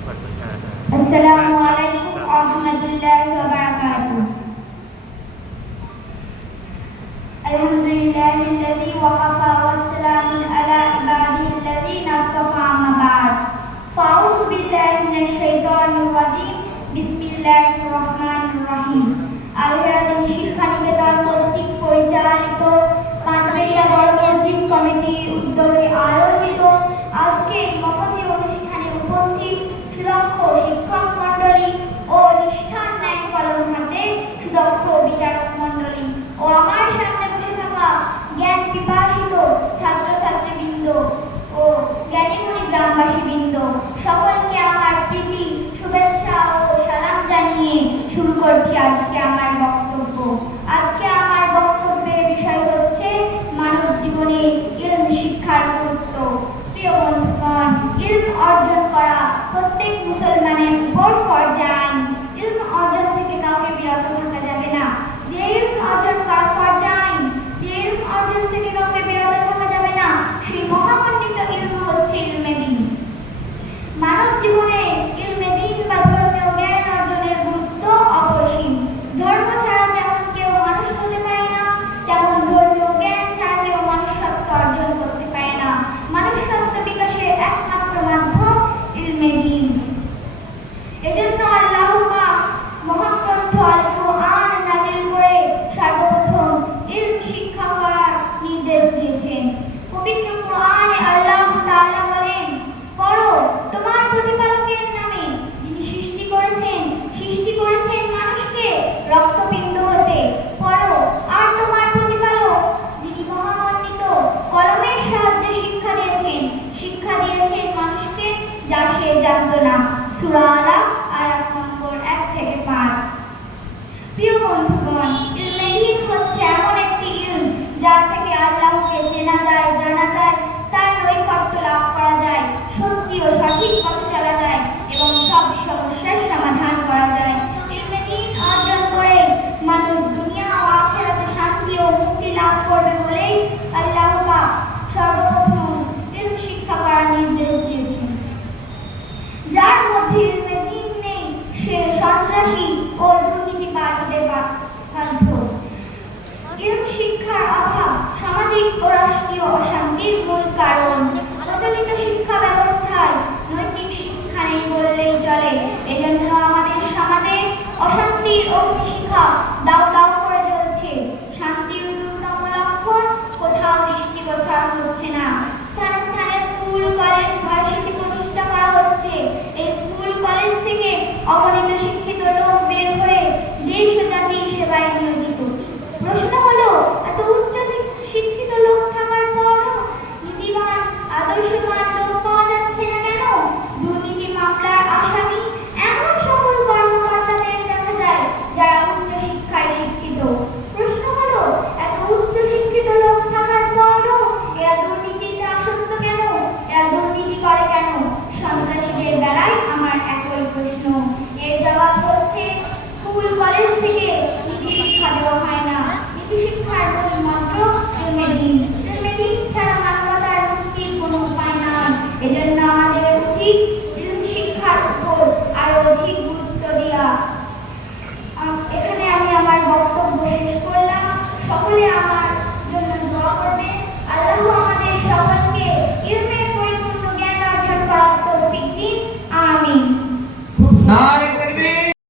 আসসালামু আলাইকুম ওয়া রাহমাতুল্লাহি ওয়া বারাকাতুহু। আলহামদুলিল্লাহিল্লাযী ওয়াকাফা ওয়াসসালামুন আলা ইবাদিহিল্লাযীনা ইসতাফা আম্মা বা'দ। ফাউযু বিল্লাহি মিনাশ শাইতানির রাজীম। বিসমিল্লাহির রহমানির রহিম। আল-হিরাদিনী শিক্ষা নিকেতন কর্তৃক পরিচালিত পাঁচবেড়িয়া বড় মসজিদ কমিটির উদ্যোগে আয়োজিত আজকে এই মহতী অনুষ্ঠানে উপস্থিত সুদক্ষ শিক্ষক মণ্ডলী ও নিষ্ঠার ন্যায় কলম হাতে সুদক্ষ বিচারক মণ্ডলী ও আমার সামনে বসে থাকা জ্ঞান পিপাসিত ছাত্রছাত্রীবৃন্দ ও জ্ঞানীগুণী গ্রামবাসীবৃন্দ, সকলকে আমার প্রীতি, শুভেচ্ছা ও সালাম জানিয়ে শুরু করছি আজকে আমার বক্তব্য। আজকে আমার বক্তব্যের বিষয় হচ্ছে মানব জীবনে ইলম শিক্ষার গুরুত্ব। প্রিয় বন্ধুগণ, ইলম অর্জন করা প্রত্যেক মুসলমানের উপর ফরজ আইন। ইলম অর্জন থেকে কাউকে বিরত থাকা যাবে না। যে ইলম অর্জন করা ফরজ আইন, যে ইলম অর্জন থেকে কাউকে বিরত থাকা যাবে না, সেই মহামণ্ডিত ইলম হচ্ছে ইলমে দ্বীন। মানব জীবনে ইলমে দ্বীন বা ধর্মীয় জ্ঞান অর্জনের গুরুত্ব অপরিসীম। ধর্ম ছাড়া যেমন কেউ মানুষ হতে পারে না, তেমন ধর্মীয় জ্ঞান ছাড়া কেউ মনুষ্যত্ব অর্জন করতে পারে না। মনুষ্যত্ব বিকাশের একমাত্র মাধ্যম ইলমে দ্বীন। এজন্য আল্লাহ পাক মহাগ্রন্থ আল কুরআন নাযিল করে সর্বপ্রথম ইলম শিক্ষা করার নির্দেশ দিয়েছেন। পবিত্র কুরআনে আল্লাহ তাআলা বলেন, পড়ো তোমার প্রতিপালকের নামে, যিনি সৃষ্টি করেছেন মানুষকে রক্তপিণ্ড হতে। পড়ো আর তোমার প্রতিপালক যিনি মহামণ্ডিত কলমের সাহায্যে শিক্ষা দিয়েছেন মানুষকে যা সে জানত না। সূরা আলাম আয়াত নম্বর 1 থেকে 5। প্রিয় বন্ধুগণ, ইলমে দ্বীন হচ্ছে এমন একটি ইলম যা থেকে আল্লাহকে চেনা যায়, জানা যায়, তার নৈকট্য লাভ করা যায়, সত্যি ও সঠিক পথে চলা যায় এবং সব সমস্যার সমাধান করা যায়। ইলমে দ্বীন অর্জন করে মানুষ দুনিয়া ও আখিরাতে শান্তি ও মুক্তি লাভ করবে বলেই আল্লাহ পাক সর্বপ্রথম ইলম শিক্ষা করার নির্দেশ দিয়েছেন। যার মধ্যে ইলমে দ্বীন নেই, সে সন্ত্রাসী ও দুর্নীতিবাজদের বাধ্য। ইলম শিক্ষার অভাব সামাজিক ও রাষ্ট্রীয় অশান্তির মূল কারণ। প্রচলিত শিক্ষা ব্যবস্থায় নৈতিক শিক্ষা নেই বললেই চলে। এজন্য আমাদের সমাজে অশান্তির অগ্নিশিখা দাউ দাউ করে জ্বলছে। শান্তির দুর্গম লক্ষণ কোথাও দৃষ্টিগোচর হচ্ছে না। স্থানে স্থানে স্কুল, কলেজ, ভার্সিটি প্রতিষ্ঠা করা হচ্ছে। এই স্কুল, কলেজ থেকে অগণিত শিক্ষিত লোক বের হয়ে দেশ ও জাতির সেবায় নিয়োজিত। প্রশ্ন হলো, এত উচ্চ শিক্ষিত লোক থাকার পরও নীতিবান, আদর্শবান লোক পাওয়া যাচ্ছে না কেন? দুর্নীতি মামলার আসামি এমন সকল কর্মকর্তাদের দেখা যায় যারা উচ্চ শিক্ষায় শিক্ষিত। প্রশ্ন হলো, এত উচ্চ শিক্ষিত লোক থাকার পরও এরা দুর্নীতিতে আসক্ত কেন? এরা দুর্নীতি করে কেন? সন্ত্রাসীদের বেলায় আমার একই প্রশ্ন। এর জবাব হচ্ছে, স্কুল, কলেজ থেকে নীতি শিক্ষা দেওয়া হয় না। নীতি শিক্ষার মূল মন্ত্র ইলমে দ্বীন। ইলমে দ্বীন ছাড়া মানবতার মুক্তির কোনো উপায় নাই। এজন্য আমাদের উচিত ইলম শিক্ষার উপর আরো অধিক গুরুত্ব দেওয়া। এখানে আমি আমার বক্তব্য শেষ করলাম। সকলে আমার জন্য দোয়া করবেন। আল্লাহ আমাদের সকলকে ইলমের পরিপূর্ণ জ্ঞান অর্জন করার তৌফিক দিন। আমিন।